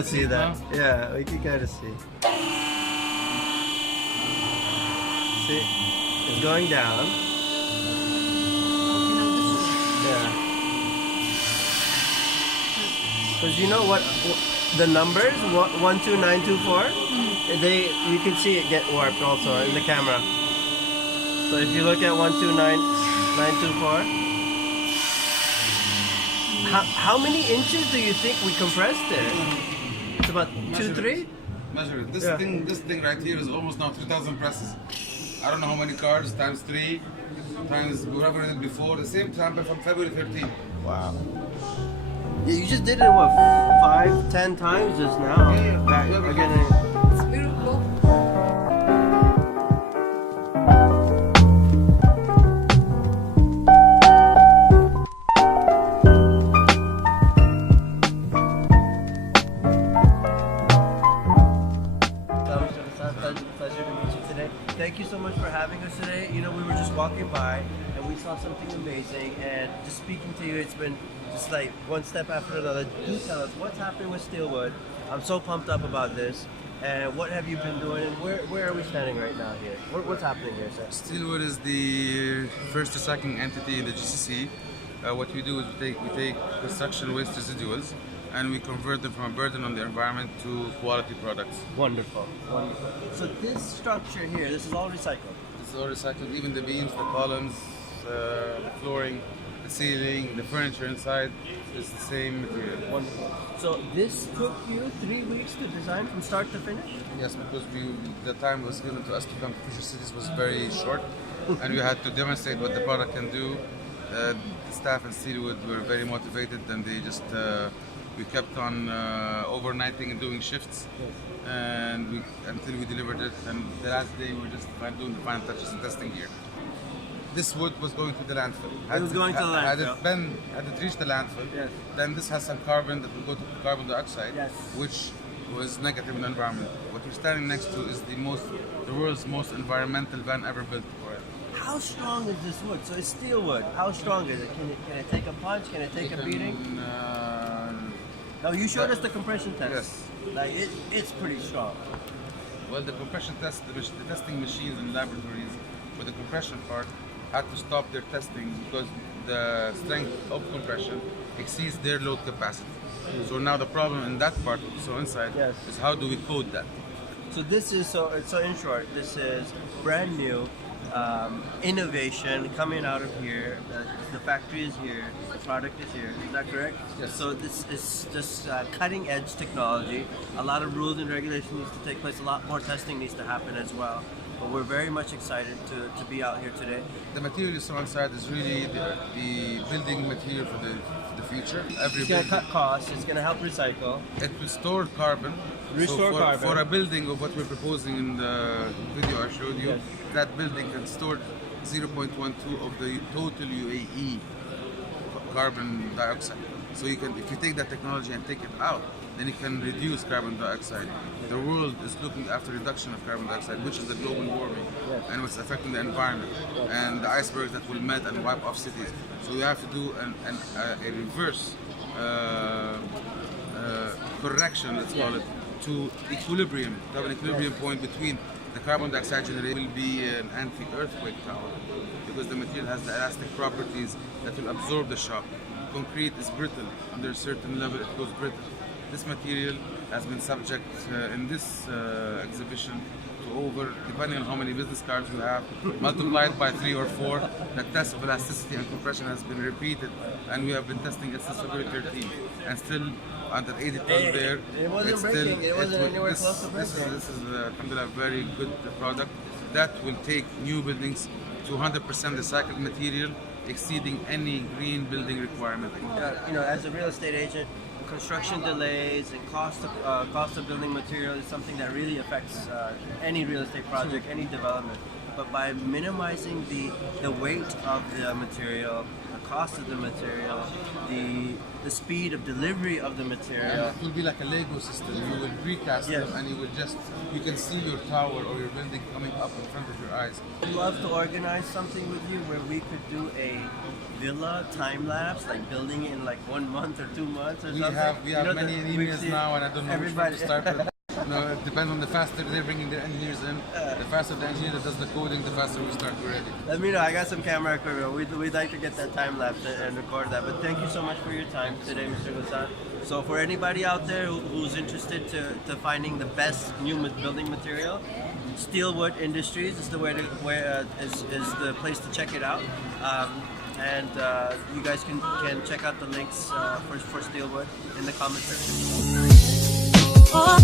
of see that. Yeah, we can kind of see. See, it's going down. Yeah. Because you know what the numbers 12924, you can see it get warped also in the camera. So if you look at 129924, how many inches do you think we compressed there? It's about 2-3. Measure it. This thing right here is almost now 3,000 presses. I don't know how many cars times 3 times whatever it did before. The same sample from February 13. Wow. Yeah, you just did it what 5-10 times just now. Yeah. Back again. It's beautiful. Pleasure to meet you today. Thank you so much for having us today. You know, we were just walking by and we saw something amazing, and just speaking to you, it's been just like one step after another. Do tell us what's happening with Steelwood. I'm so pumped up about this. And what have you been doing? And where are we standing right now here? What's happening here, sir? Steelwood is the first recycling entity in the GCC. What we do is we take construction waste residuals and we convert them from a burden on the environment to quality products. Wonderful, wonderful. So this structure here, this is all recycled? This is all recycled, even the beams, the columns, the flooring, the ceiling, the furniture inside is the same material. Wonderful. So this took you 3 weeks to design from start to finish? Yes, because the time was given to us to come to Future Cities was very short and we had to demonstrate what the product can do. The staff in Steelwood were very motivated and they just we kept on overnighting and doing shifts, and until we delivered it. And the last day we were just doing the final touches and testing here. This wood was going to the landfill. It was going to the landfill. Had it reached the landfill, yes. Then this has some carbon that will go to carbon dioxide, yes. which was negative in the environment. What we're standing next to is the world's most environmental van ever built for it. How strong is this wood? So it's steel wood. How strong is it? Can it take a punch? Can it take a beating? No, you showed us the compression test. Yes. Like it's pretty strong. Well, the compression test, the testing machines in laboratories for the compression part had to stop their testing because the strength of compression exceeds their load capacity. So now the problem in that part, so inside, yes. is how do we code that? So this is so in short, this is brand new. Innovation coming out of here. The factory is here. The product is here. Is that correct? Yes. So this is just cutting edge technology. A lot of rules and regulation needs to take place. A lot more testing needs to happen as well. But we're very much excited to be out here today. The material you saw inside is really the building material for the future. It's going to cut costs. It's going to help recycle. It will store carbon. Restore carbon. For a building of what we're proposing in the video I showed you, yes. That building can store 0.12 of the total UAE carbon dioxide. So you can, if you take that technology and take it out, then you can reduce carbon dioxide. The world is looking after reduction of carbon dioxide, which is the global warming, yes. And what's affecting the environment, yes. And the icebergs that will melt and wipe off cities. So we have to do a reverse correction, let's call it, to equilibrium. To have an equilibrium point between the carbon dioxide generation will be an anti-earthquake tower because the material has the elastic properties that will absorb the shock. Concrete is brittle. Under a certain level, it goes brittle. This material has been subject in this exhibition to over, depending on how many business cards you have, multiplied by 3 or 4. The test of elasticity and compression has been repeated, and we have been testing it since February 13, and still under 80 tons there. It wasn't breaking. It wasn't anywhere close to breaking. This is alhamdulillah, a very good product that will take new buildings to 100% recycled material, exceeding any green building requirement. You know, as a real estate agent, construction delays and cost of building material is something that really affects any real estate project, any development. But by minimizing the weight of the material, the cost of the material, the speed of delivery of the material. And it will be like a Lego system. You will recast Yes. them, and you can see your tower or your building coming up in front of your eyes. I'd love to organize something with you where we could do a villa time lapse, like building in like 1 month or 2 months or We something. have You know, many we've emails seen now, and I don't know which one everybody. to start with. No, it depends on the faster they're bringing their engineers in. The faster the engineer that does the coding, the faster we start already. Let me know. I got some camera equipment. We'd like to get that time lapse and record that. But thank you so much for your time today, Mr. Gusolid. So for anybody out there who's interested to finding the best new building material, Steelwood Industries is the way to is the place to check it out. And you guys can check out the links for Steelwood in the comment section. Oh,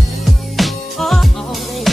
oh, oh.